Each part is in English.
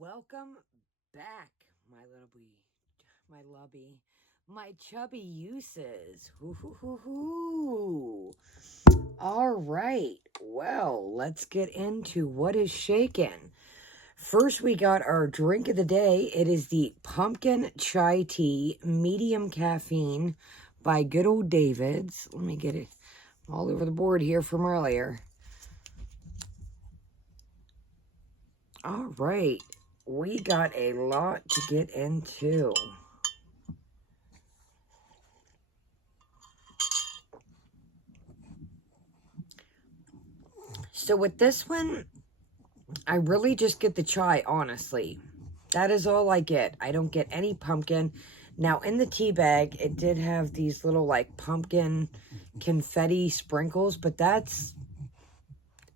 Welcome back, my little bee, my lubby, my chubby uses. Hoo hoo hoo hoo. All right, well, let's get into what is shaken. First, we got our drink of the day. It is the pumpkin chai tea, medium caffeine by good old David's. Let me get it all over the board here from earlier. All right, we got a lot to get into. So with this one, I really just get the chai, honestly. That is all I get. I don't get any pumpkin. Now, in the tea bag, it did have these little, like, pumpkin confetti sprinkles, but that's...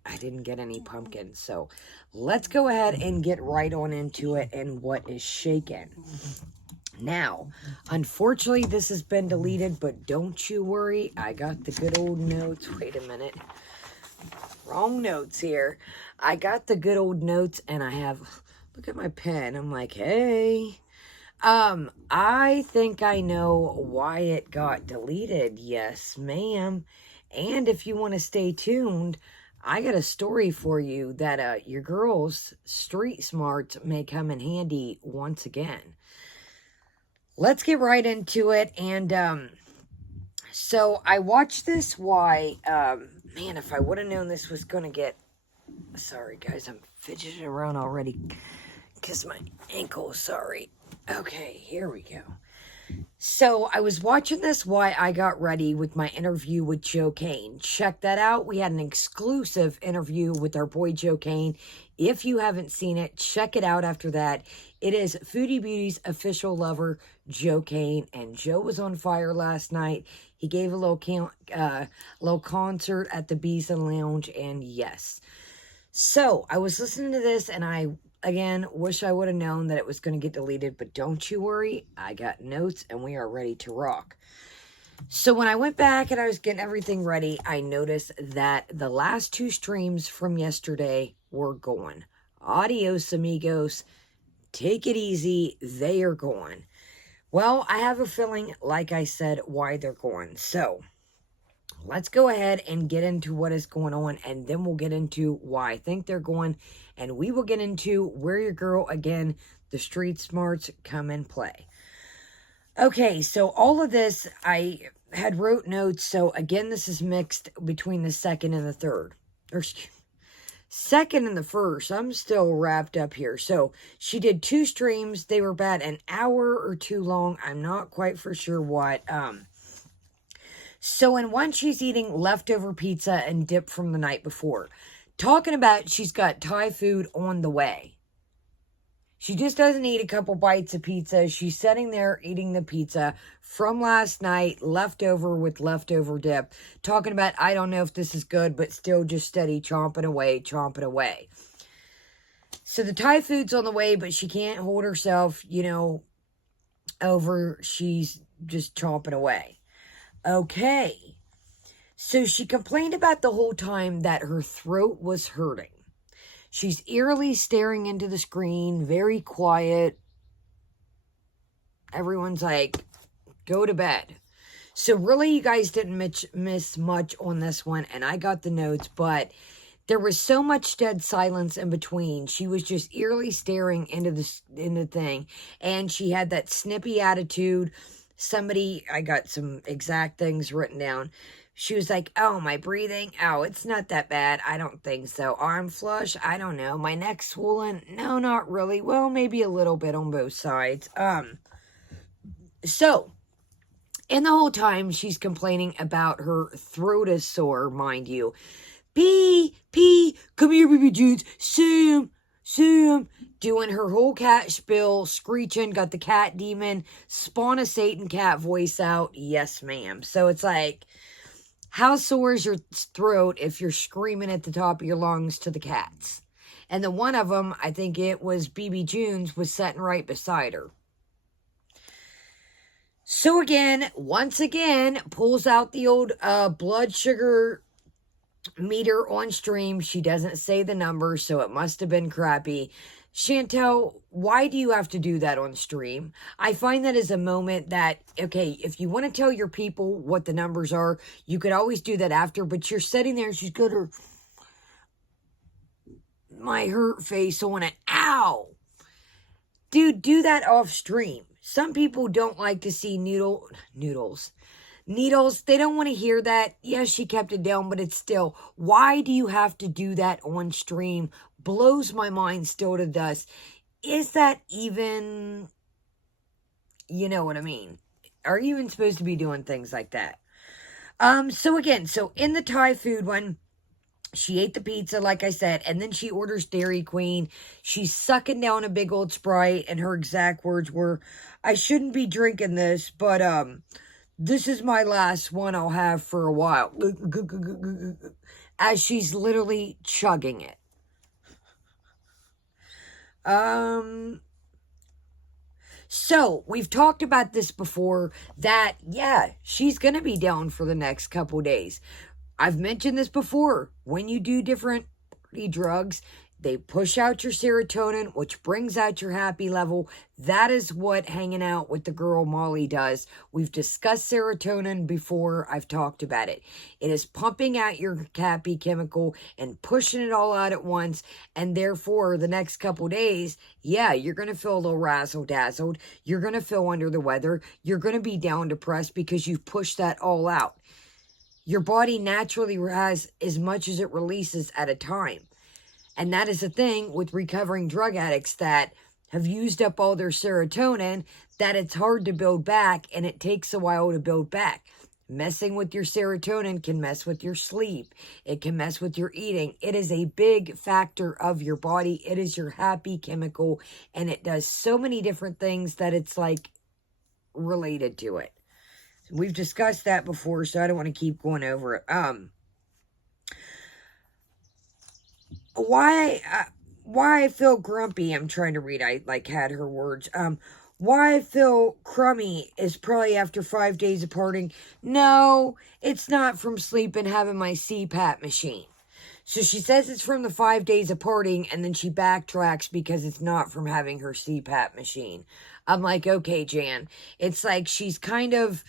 I didn't get any pumpkin. So, let's go ahead and get right on into it and what is shaken. Now, unfortunately, this has been deleted, but don't you worry. I got the good old notes. Wait a minute. Wrong notes here. I got the good old notes, and I have... Look at my pen. I'm like, hey... I think I know why it got deleted. Yes, ma'am. And if you want to stay tuned, I got a story for you that your girl's street smarts may come in handy once again. Let's get right into it. And so I watched this. Why? Man, if I would have known this was going to get... Sorry, guys, I'm fidgeting around already because my ankle, sorry. Okay, here we go. So, I was watching this while I got ready with my interview with Joe Kane. Check that out. We had an exclusive interview with our boy Joe Kane. If you haven't seen it, check it out after that. It is Foodie Beauty's official lover, Joe Kane. And Joe was on fire last night. He gave a little concert at the Bees and Lounge. And yes. So, I was listening to this and I... Again, wish I would have known that it was going to get deleted, but don't you worry. I got notes and we are ready to rock. So when I went back and I was getting everything ready, I noticed that the last two streams from yesterday were gone. Adios, amigos. Take it easy. They are gone. Well, I have a feeling, like I said, why they're gone. So... let's go ahead and get into what is going on, and then we'll get into why I think they're going, and we will get into where your girl, again, the street smarts come in play. Okay, so all of this, I had wrote notes, so again, this is mixed between the second and the third. Or, second and the first. I'm still wrapped up here. So, she did 2 streams. They were about an hour or 2 long. I'm not quite for sure what. So in one, she's eating leftover pizza and dip from the night before. Talking about she's got Thai food on the way. She just doesn't eat a couple bites of pizza. She's sitting there eating the pizza from last night, leftover with leftover dip. Talking about, I don't know if this is good, but still just steady chomping away, chomping away. So the Thai food's on the way, but she can't hold herself, you know, over. She's just chomping away. Okay, so she complained about the whole time that her throat was hurting. She's eerily staring into the screen, very quiet. Everyone's like, go to bed. So really, you guys didn't miss much on this one, and I got the notes, but there was so much dead silence in between. She was just eerily staring into the thing, and she had that snippy attitude. Somebody, I got some exact things written down. She was like, oh, my breathing? Oh, it's not that bad. I don't think so. Arm flush? I don't know. My neck swollen? No, not really. Well, maybe a little bit on both sides. So, in the whole time, she's complaining about her throat is sore, mind you. P, come here, baby Junes. Sam. Doing her whole cat spiel, screeching, got the cat demon, spawn a Satan cat voice out. Yes, ma'am. So it's like, how sore is your throat if you're screaming at the top of your lungs to the cats? And the one of them, I think it was BB Junes, was sitting right beside her. So again, once again, pulls out the old blood sugar meter on stream. She doesn't say the number, so it must have been crappy. Chantel, why do you have to do that on stream? I find that as a moment that, okay, if you want to tell your people what the numbers are, you could always do that after, but you're sitting there, she's got her, my hurt face on it. Ow! Dude, do that off stream. Some people don't like to see needles. They don't want to hear that. Yes, she kept it down, but it's still, why do you have to do that on stream? Blows my mind still to dust. Is that even, you know what I mean? Are you even supposed to be doing things like that? So in the Thai food one, she ate the pizza, like I said, and then she orders Dairy Queen. She's sucking down a big old Sprite, and her exact words were, I shouldn't be drinking this, but, this is my last one I'll have for a while. As she's literally chugging it. So, we've talked about this before, that, yeah, she's going to be down for the next couple days. I've mentioned this before. When you do different drugs, they push out your serotonin, which brings out your happy level. That is what hanging out with the girl Molly does. We've discussed serotonin before. I've talked about it. It is pumping out your happy chemical and pushing it all out at once. And therefore, the next couple days, yeah, you're going to feel a little razzle-dazzled. You're going to feel under the weather. You're going to be down depressed because you've pushed that all out. Your body naturally has as much as it releases at a time. And that is the thing with recovering drug addicts that have used up all their serotonin, that it's hard to build back, and it takes a while to build back. Messing with your serotonin can mess with your sleep. It can mess with your eating. It is a big factor of your body. It is your happy chemical, and it does so many different things that it's like related to it. We've discussed that before, so I don't want to keep going over it. Why I feel grumpy, I'm trying to read, I had her words. Why I feel crummy is probably after 5 days of partying. No, it's not from sleeping, having my CPAP machine. So she says it's from the 5 days of partying, and then she backtracks because it's not from having her CPAP machine. I'm like, okay, Jan. It's like she's kind of,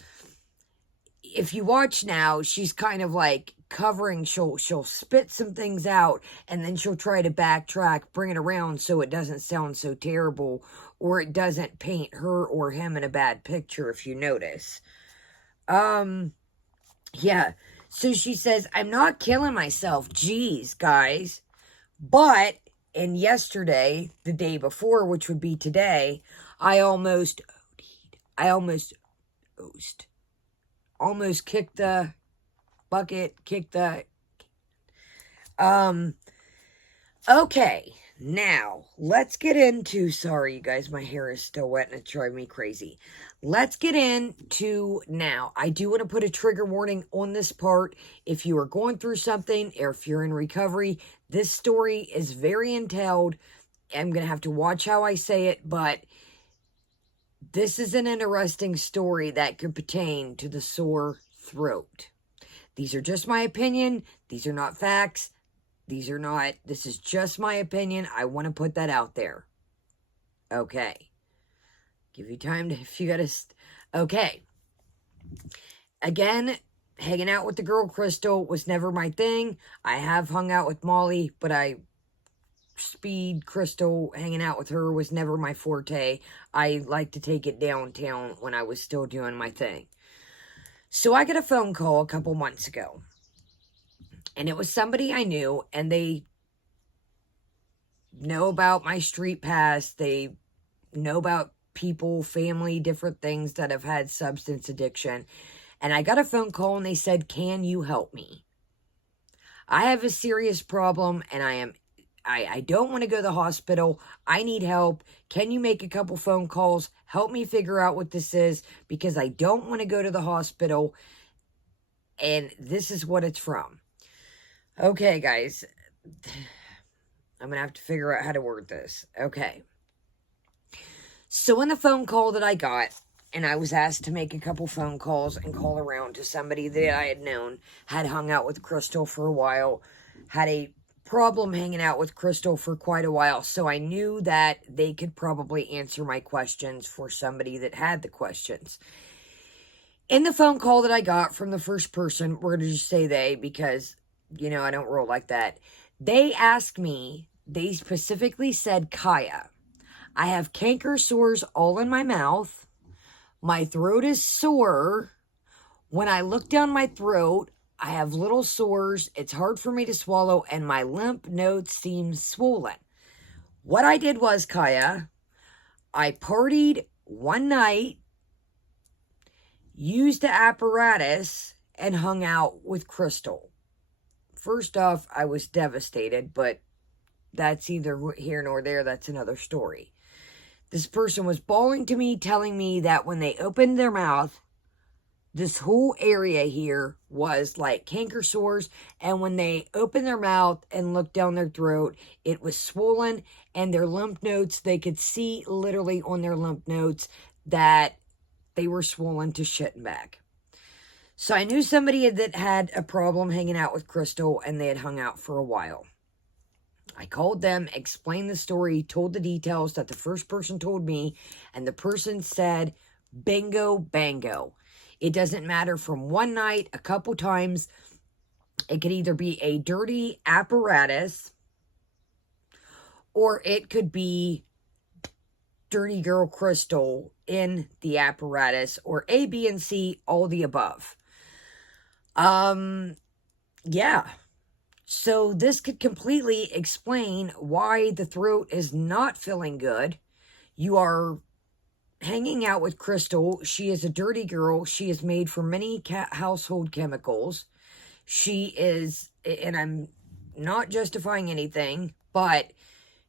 if you watch now, she's kind of like covering, she'll spit some things out, and then she'll try to backtrack, bring it around so it doesn't sound so terrible, or it doesn't paint her or him in a bad picture, if you notice. Yeah. So she says, I'm not killing myself. Geez, guys. But, and yesterday, the day before, which would be today, I almost kicked the bucket, okay, now, let's get into, sorry you guys, my hair is still wet and it's driving me crazy. Let's get into now. I do want to put a trigger warning on this part. If you are going through something, or if you're in recovery, this story is very entailed. I'm going to have to watch how I say it, but this is an interesting story that could pertain to the sore throat. These are just my opinion. These are not facts. This is just my opinion. I want to put that out there. Okay. Give you time to, if you gotta, okay. Again, hanging out with the girl Crystal was never my thing. I have hung out with Molly, but Crystal, hanging out with her was never my forte. I like to take it downtown when I was still doing my thing. So I got a phone call a couple months ago. And it was somebody I knew, and they know about my street past. They know about people, family, different things that have had substance addiction. And I got a phone call, and they said, can you help me? I have a serious problem, and I don't want to go to the hospital. I need help. Can you make a couple phone calls? Help me figure out what this is, because I don't want to go to the hospital. And this is what it's from. Okay, guys. I'm going to have to figure out how to word this. Okay. So in the phone call that I got, and I was asked to make a couple phone calls and call around to somebody that I had known, had hung out with Crystal for a while, had a problem hanging out with Crystal for quite a while, so I knew that they could probably answer my questions for somebody that had the questions. In the phone call that I got from the first person, we're going to just say they, because, you know, I don't roll like that. They asked me, they specifically said, Kaya, I have canker sores all in my mouth. My throat is sore. When I look down my throat, I have little sores. It's hard for me to swallow, and my lymph nodes seem swollen. What I did was, Kaya, I partied one night, used the apparatus, and hung out with Crystal. First off, I was devastated, but that's either here nor there. That's another story. This person was bawling to me, telling me that when they opened their mouth, this whole area here was like canker sores, and when they opened their mouth and looked down their throat, it was swollen, and their lymph nodes, they could see literally on their lymph nodes that they were swollen to shit and back. So I knew somebody that had a problem hanging out with Crystal, and they had hung out for a while. I called them, explained the story, told the details that the first person told me, and the person said, bingo, bango. It doesn't matter from one night, a couple times. It could either be a dirty apparatus, or it could be dirty girl Crystal in the apparatus, or A, B, and C, all the above. Yeah. So this could completely explain why the throat is not feeling good. You are hanging out with Crystal. She is a dirty girl. She is made from many household chemicals. She is, and I'm not justifying anything, but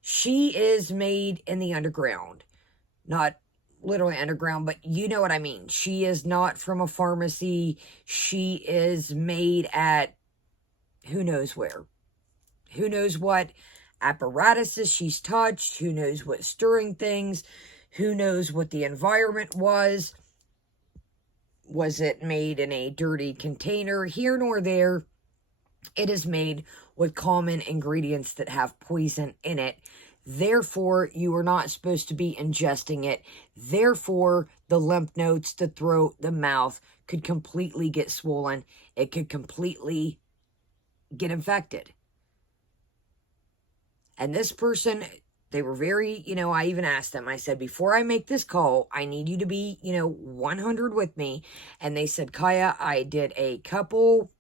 she is made in the underground. Not literally underground, but you know what I mean. She is not from a pharmacy. She is made at who knows where. Who knows what apparatuses she's touched. Who knows what stirring things. Who knows what the environment was. Was it made in a dirty container? Here nor there. It is made with common ingredients that have poison in it. Therefore, you are not supposed to be ingesting it. Therefore, the lymph nodes, the throat, the mouth could completely get swollen. It could completely get infected. And this person, they were very, I even asked them, I said, before I make this call, I need you to be, 100 with me. And they said, Kaya, I did a couple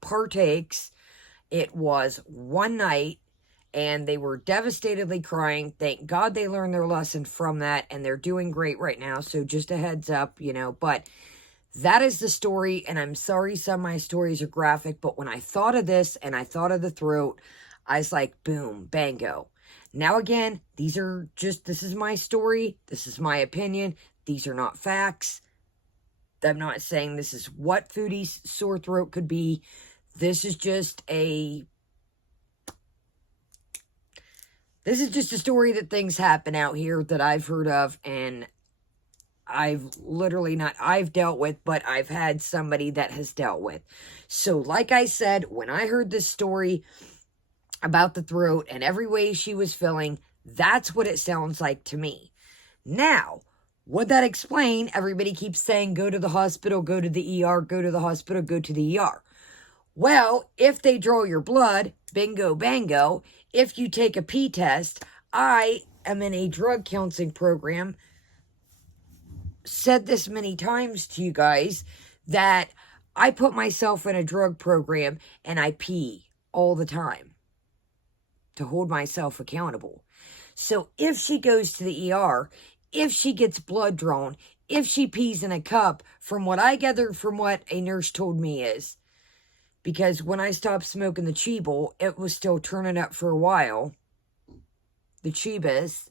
partakes. It was one night, and they were devastatedly crying. Thank God they learned their lesson from that, and they're doing great right now. So just a heads up, but that is the story, and I'm sorry some of my stories are graphic, but when I thought of this and I thought of the throat, I was like, boom, bango. Now again, this is my story. This is my opinion. These are not facts. I'm not saying this is what Foodie's sore throat could be. This is just a story that things happen out here that I've heard of, and I've dealt with, but I've had somebody that has dealt with. So like I said, when I heard this story about the throat and every way she was feeling, that's what it sounds like to me. Now, would that explain, everybody keeps saying, go to the hospital, go to the ER, go to the hospital, go to the ER. Well, if they draw your blood, bingo, bango, if you take a pee test, I am in a drug counseling program, said this many times to you guys, that I put myself in a drug program and I pee all the time to hold myself accountable. So if she goes to the ER, if she gets blood drawn, if she pees in a cup, from what I gathered from what a nurse told me is, because when I stopped smoking the Cheeble, it was still turning up for a while, the Chebas,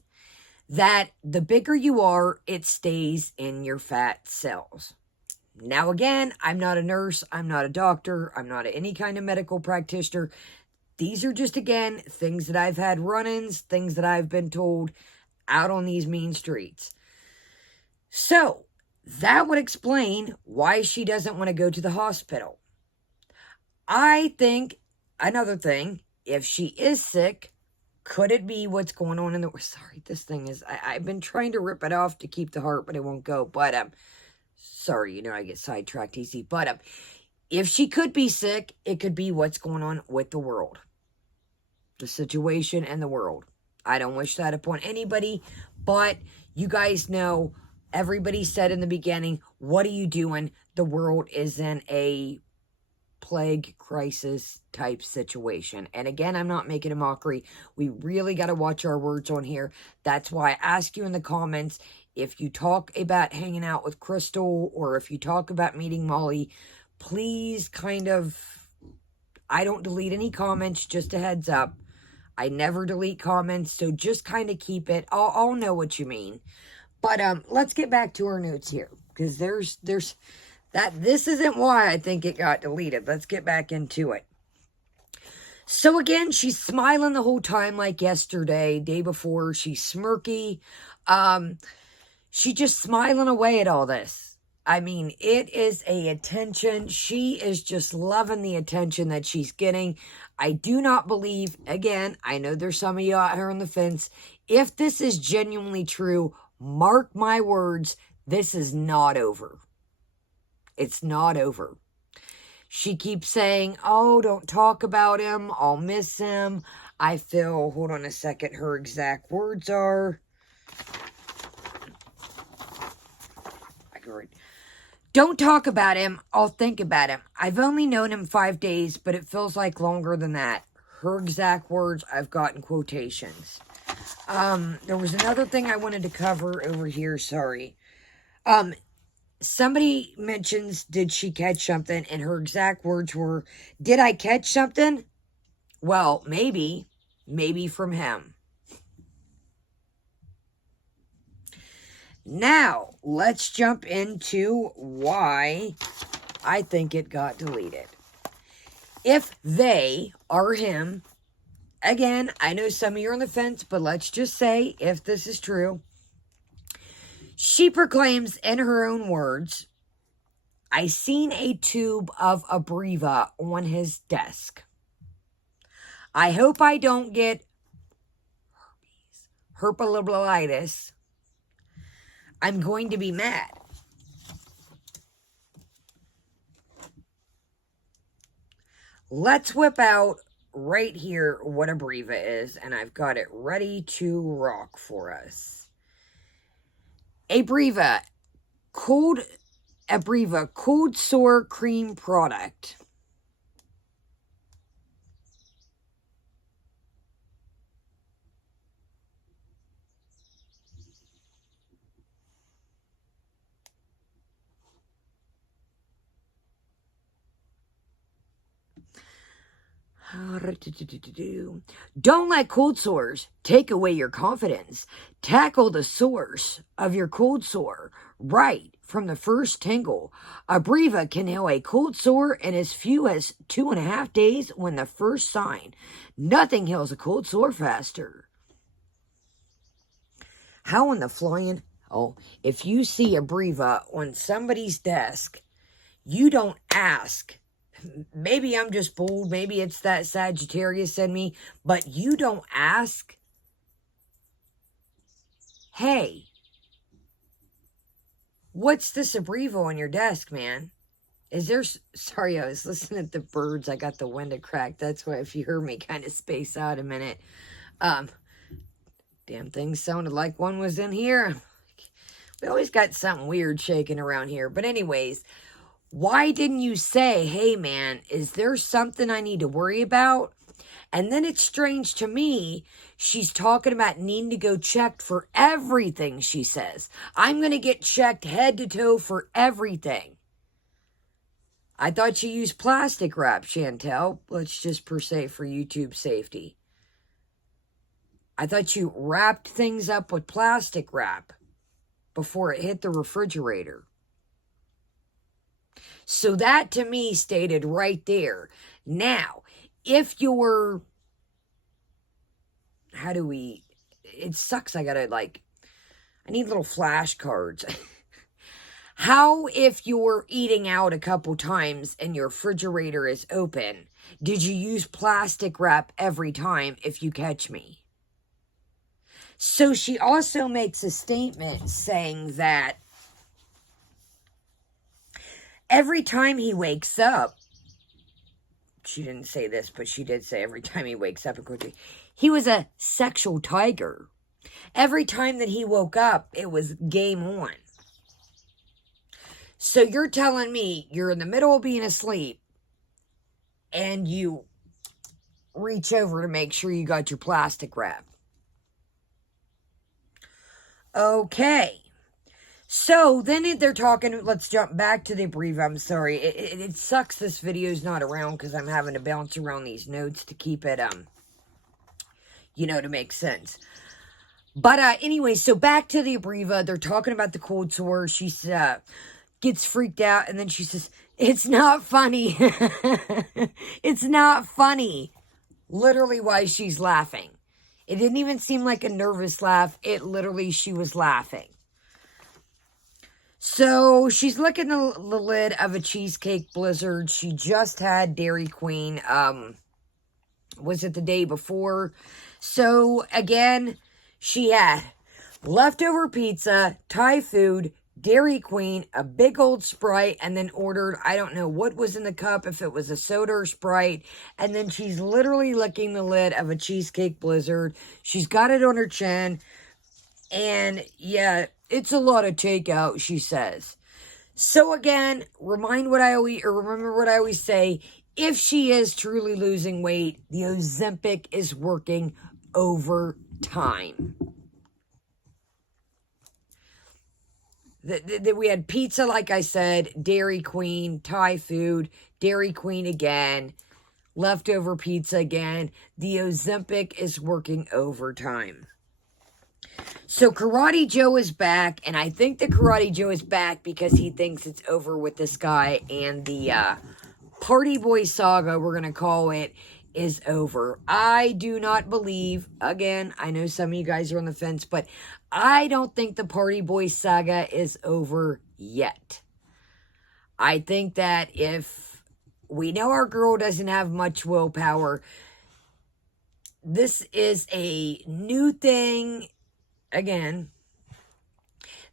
that the bigger you are, it stays in your fat cells. Now again, I'm not a nurse, I'm not a doctor, I'm not any kind of medical practitioner. These are just, again, things that I've had run-ins, things that I've been told out on these mean streets. So, that would explain why she doesn't want to go to the hospital. I think another thing, if she is sick, could it be what's going on in the... Sorry, this thing is... I've been trying to rip it off to keep the heart, but it won't go. But, sorry, you know, I get sidetracked easy. But, if she could be sick, it could be what's going on with the world. The situation and the world. I don't wish that upon anybody, but you guys know, everybody said in the beginning, what are you doing? The world is in a plague crisis type situation. And again, I'm not making a mockery. We really got to watch our words on here. That's why I ask you in the comments, if you talk about hanging out with Crystal, or if you talk about meeting Molly, please kind of... I don't delete any comments, just a heads up. I never delete comments, so just kind of keep it. I'll know what you mean. But let's get back to our notes here, because this isn't why I think it got deleted. Let's get back into it. So again, she's smiling the whole time like yesterday, day before. She's smirky. She's just smiling away at all this. I mean, it is a attention. She is just loving the attention that she's getting. I do not believe, again, I know there's some of you out here on the fence. If this is genuinely true, mark my words, this is not over. It's not over. She keeps saying, oh, don't talk about him. I'll miss him. I feel, hold on a second, her exact words are, don't talk about him. I'll think about him. I've only known him 5 days, but it feels like longer than that. Her exact words, I've got in quotations. There was another thing I wanted to cover over here. Sorry. Somebody mentions, did she catch something? And her exact words were, did I catch something? Well, maybe from him. Now, let's jump into why I think it got deleted. If they are him, again, I know some of you are on the fence, but let's just say, if this is true, she proclaims in her own words, I seen a tube of Abreva on his desk. I hope I don't get herpes, I'm going to be mad. Let's whip out right here what Abreva is, and I've got it ready to rock for us. Abreva cold sore cream product. Don't let cold sores take away your confidence. Tackle the source of your cold sore right from the first tingle. Abreva can heal a cold sore in as few as 2.5 days when the first sign. Nothing heals a cold sore faster. How in the flying... Oh, if you see Abreva on somebody's desk, you don't ask... Maybe I'm just bold. Maybe it's that Sagittarius in me. But you don't ask, hey, what's this Abreva on your desk, man? Is there... Sorry, I was listening to the birds. I got the window cracked. That's why if you hear me kind of space out a minute. Damn thing sounded like one was in here. We always got something weird shaking around here. But anyways... Why didn't you say, hey, man, is there something I need to worry about? And then it's strange to me, she's talking about needing to go checked for everything, she says. I'm going to get checked head to toe for everything. I thought you used plastic wrap, Chantel. Let's just per se for YouTube safety. I thought you wrapped things up with plastic wrap before it hit the refrigerator. So that, to me, stated right there. Now, if you're... How do we... It sucks, I gotta, like... I need little flashcards. How if you're eating out a couple times and your refrigerator is open Did you use plastic wrap every time, if you catch me? So she also makes a statement saying that every time he wakes up, she didn't say this, but she did say every time he wakes up, he was a sexual tiger. Every time that he woke up, it was game on. So you're telling me you're in the middle of being asleep and you reach over to make sure you got your plastic wrap. Okay. So then they're talking, let's jump back to the brief. I'm sorry. It sucks this video's not around because I'm having to bounce around these notes to keep it, to make sense. But anyway, so back to the Abriva. They're talking about the cold sore. She gets freaked out, and then she says, "It's not funny." It's not funny. Literally, why she's laughing. It didn't even seem like a nervous laugh. It literally, she was laughing. So she's looking at the lid of a cheesecake blizzard. She just had Dairy Queen. Was it the day before? So again, she had leftover pizza, Thai food, Dairy Queen, a big old Sprite, and then ordered, I don't know what was in the cup, if it was a soda or Sprite, and then she's literally licking the lid of a cheesecake blizzard. She's got it on her chin, and yeah, it's a lot of takeout, she says. So again, remember what I always say, if she is truly losing weight, the Ozempic is working overtime. We had pizza, like I said, Dairy Queen, Thai food, Dairy Queen again, leftover pizza again. The Ozempic is working overtime. So Karate Joe is back, and I think that Karate Joe is back because he thinks it's over with this guy, and the Party Boy saga, we're going to call it, is over. I do not believe, again, I know some of you guys are on the fence, but I don't think the Party Boy saga is over yet. I think that if we know our girl doesn't have much willpower, this is a new thing. Again,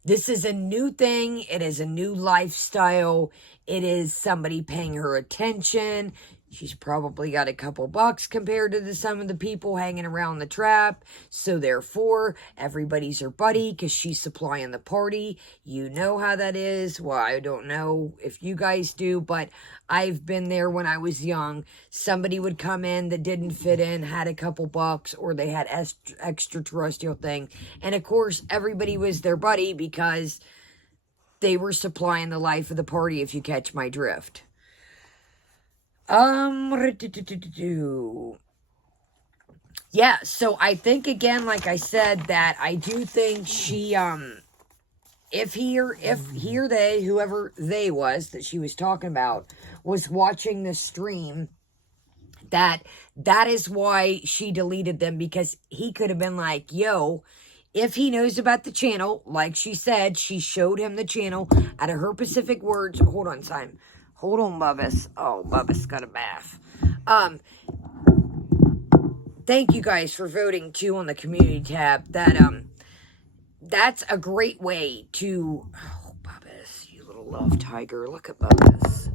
this is a new thing. It is a new lifestyle. It is somebody paying her attention. She's probably got a couple bucks compared to some of the people hanging around the trap. So therefore, everybody's her buddy because she's supplying the party. You know how that is. Well, I don't know if you guys do, but I've been there when I was young. Somebody would come in that didn't fit in, had a couple bucks, or they had extraterrestrial thing. And of course, everybody was their buddy because they were supplying the life of the party, if you catch my drift. Yeah, so I think, again, like I said, that I do think she, if he or they, whoever they was that she was talking about, was watching the stream, that is why she deleted them, because he could have been like, yo, if he knows about the channel, like she said, she showed him the channel out of her Pacific words. Hold on, Simon. Hold on, Bubba's. Oh, Bubba's got a bath. Thank you guys for voting, too, on the community tab. That's a great way to... Oh, Bubba's, you little love tiger. Look at Bubba's.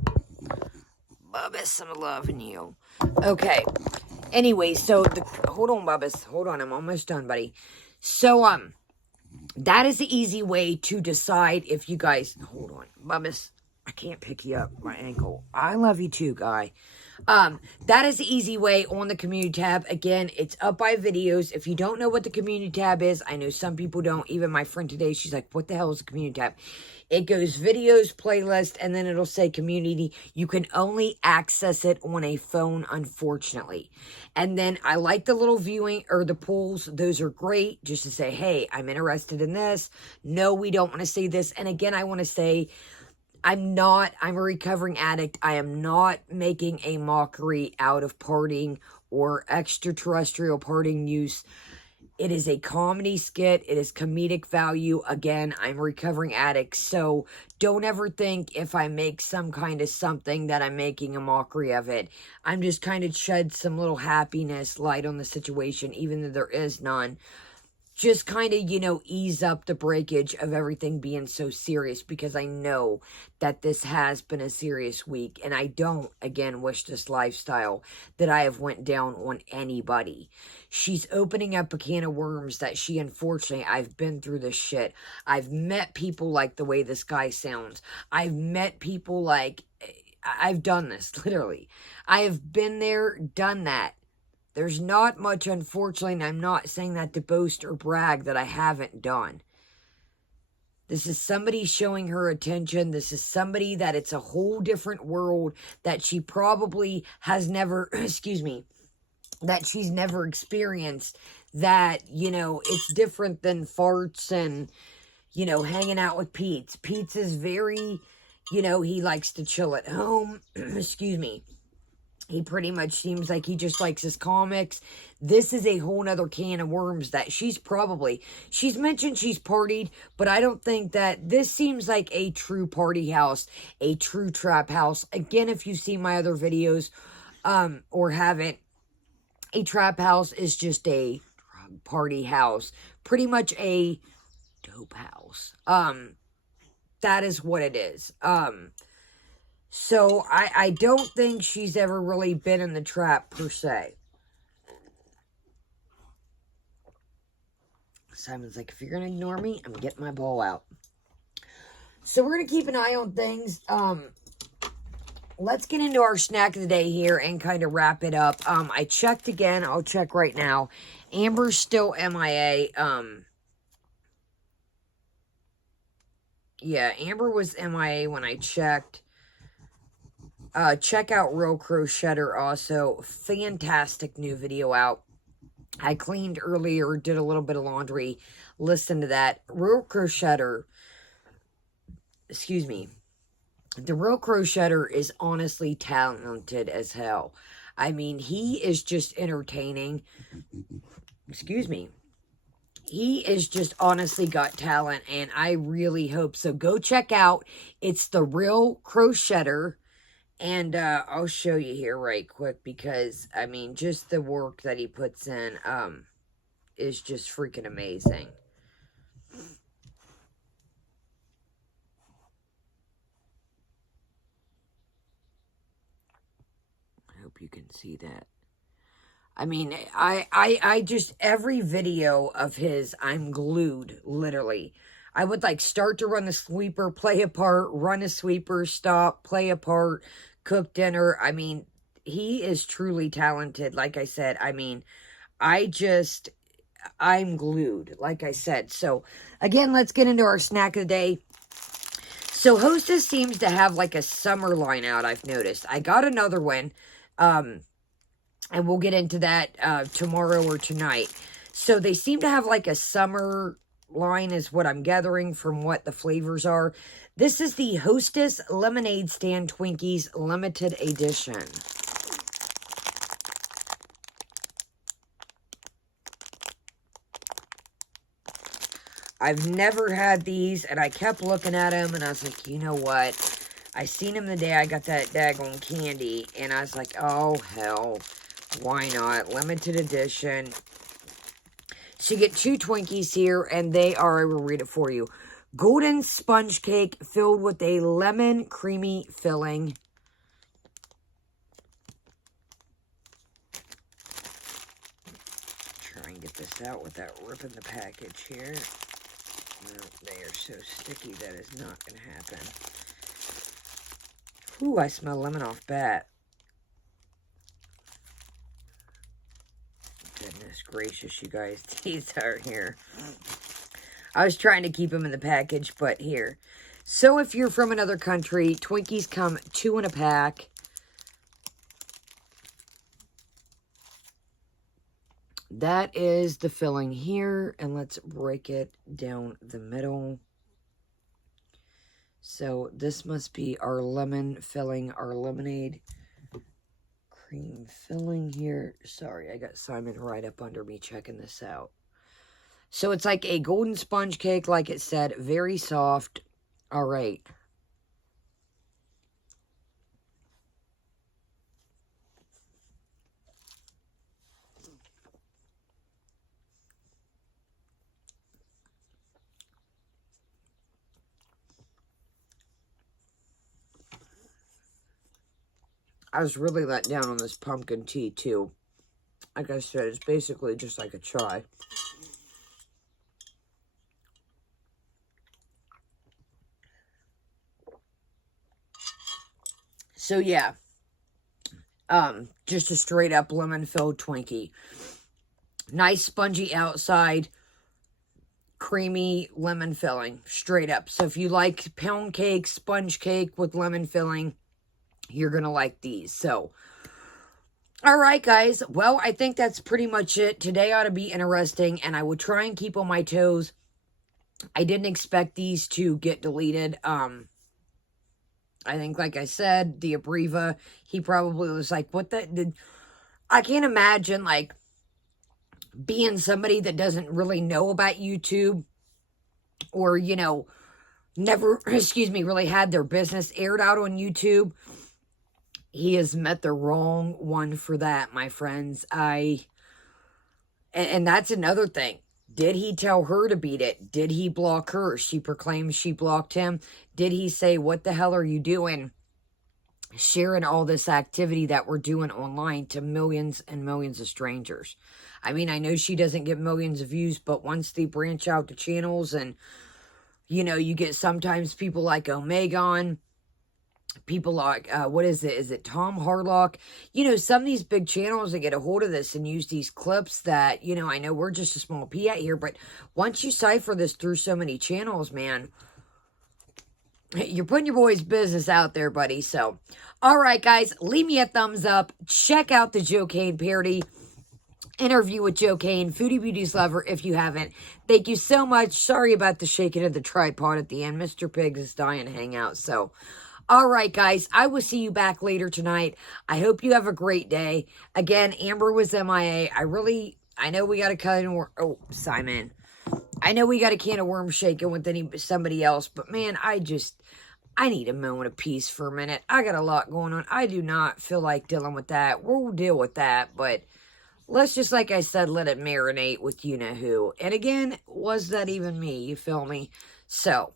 Bubba's, I'm loving you. Okay. Anyway, so... Hold on, Bubba's. Hold on, I'm almost done, buddy. So, that is the easy way to decide if you guys... Hold on, Bubba's. I can't pick you up, my ankle. I love you too, guy. That is the easy way on the community tab. Again, it's up by videos. If you don't know what the community tab is, I know some people don't. Even my friend today, she's like, what the hell is the community tab? It goes videos, playlist, and then it'll say community. You can only access it on a phone, unfortunately. And then I like the little viewing or the polls. Those are great just to say, hey, I'm interested in this. No, we don't want to see this. And again, I want to say, I'm a recovering addict. I am not making a mockery out of partying or extraterrestrial partying use. It is a comedy skit. It is comedic value. Again, I'm a recovering addict, so don't ever think if I make some kind of something that I'm making a mockery of it. I'm just kind of shed some little happiness light on the situation, even though there is none. Just kind of, you know, ease up the breakage of everything being so serious, because I know that this has been a serious week, and I don't, again, wish this lifestyle that I have went down on anybody. She's opening up a can of worms that she, unfortunately, I've been through this shit. I've met people like the way this guy sounds. I've met people like, I've done this, literally. I have been there, done that. There's not much, unfortunately, and I'm not saying that to boast or brag, that I haven't done. This is somebody showing her attention. This is somebody that it's a whole different world that she probably has never, excuse me, that she's never experienced. That, you know, it's different than farts and, you know, hanging out with Pete. Pete is very, you know, he likes to chill at home, excuse me. He pretty much seems like he just likes his comics. This is a whole nother can of worms that she's mentioned she's partied, but I don't think that this seems like a true party house, a true trap house. Again, if you see my other videos, or haven't, a trap house is just a party house. Pretty much a dope house. That is what it is. So, I don't think she's ever really been in the trap, per se. Simon's like, if you're going to ignore me, I'm getting my ball out. So, we're going to keep an eye on things. Let's get into our snack of the day here and kind of wrap it up. I checked again. I'll check right now. Amber's still MIA. Yeah, Amber was MIA when I checked. Check out Real Crochetter also. Fantastic new video out. I cleaned earlier, did a little bit of laundry. Listen to that. Real Crochetter, excuse me. The Real Crochetter is honestly talented as hell. I mean, he is just entertaining. Excuse me. He is just honestly got talent, and I really hope so. Go check out. It's the Real Crochetter. And I'll show you here right quick, because, I mean, just the work that he puts in is just freaking amazing. I hope you can see that. I mean, I just, every video of his, I'm glued, literally. I would, like, start to run the sweeper, play a part, run a sweeper, stop, play a part, cook dinner. I mean, he is truly talented. Like I said, I mean, I'm glued, like I said. So, again, let's get into our snack of the day. So, Hostess seems to have, like, a summer line out, I've noticed. I got another one, and we'll get into that tomorrow or tonight. So, they seem to have, like, a summer line is what I'm gathering from what the flavors are. This is the Hostess Lemonade Stand Twinkies Limited Edition. I've never had these, and I kept looking at them, and I was like, you know what? I seen them the day I got that daggone candy, and I was like, oh, hell, why not? Limited edition. So you get 2 Twinkies here, and they are, I will read it for you. Golden sponge cake filled with a lemon creamy filling. Try and get this out without ripping the package here. No, they are so sticky that is not going to happen. Ooh, I smell lemon off bat. Goodness gracious, you guys. These are here. I was trying to keep them in the package, but here. So if you're from another country, Twinkies come 2 in a pack. That is the filling here, and let's break it down the middle. So this must be our lemon filling, our lemonade cream filling here. Sorry, I got Simon right up under me checking this out. So it's like a golden sponge cake, like it said, very soft. All right. I was really let down on this pumpkin tea, too. Like I said, it's basically just like a chai. So, yeah. Just a straight up lemon-filled Twinkie. Nice spongy outside, creamy lemon filling, straight up. So if you like pound cake, sponge cake with lemon filling, you're going to like these. So, all right, guys. Well, I think that's pretty much it. Today ought to be interesting, and I will try and keep on my toes. I didn't expect these to get deleted. I think, like I said, the Abreva, he probably was like, what the... I can't imagine, like, being somebody that doesn't really know about YouTube or, you know, never, really had their business aired out on YouTube. He has met the wrong one for that, my friends. And that's another thing. Did he tell her to beat it? Did he block her? She proclaims she blocked him. Did he say, what the hell are you doing? Sharing all this activity that we're doing online to millions and millions of strangers. I mean, I know she doesn't get millions of views, but once they branch out the channels and, you know, you get sometimes people like Omegon, people like, what is it? Is it Tom Harlock? You know, some of these big channels that get a hold of this and use these clips that, you know, I know we're just a small pea out here, but once you cipher this through so many channels, man, you're putting your boy's business out there, buddy. So, all right, guys, leave me a thumbs up. Check out the Joe Kane parody interview with Joe Kane, Foodie Beauty's Lover, if you haven't. Thank you so much. Sorry about the shaking of the tripod at the end. Mr. Pigs is dying to hang out. So, all right, guys, I will see you back later tonight. I hope you have a great day. Again, Amber was MIA. I know we got a can of oh, Simon. I know we got a can of worms shaking with somebody else, but man, I need a moment of peace for a minute. I got a lot going on. I do not feel like dealing with that. We'll deal with that, but let's just, like I said, let it marinate with you-know-who. And again, was that even me? You feel me? So,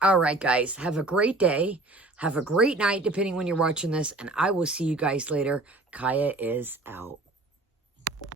all right, guys, have a great day. Have a great night, depending when you're watching this, and I will see you guys later. Kaya is out.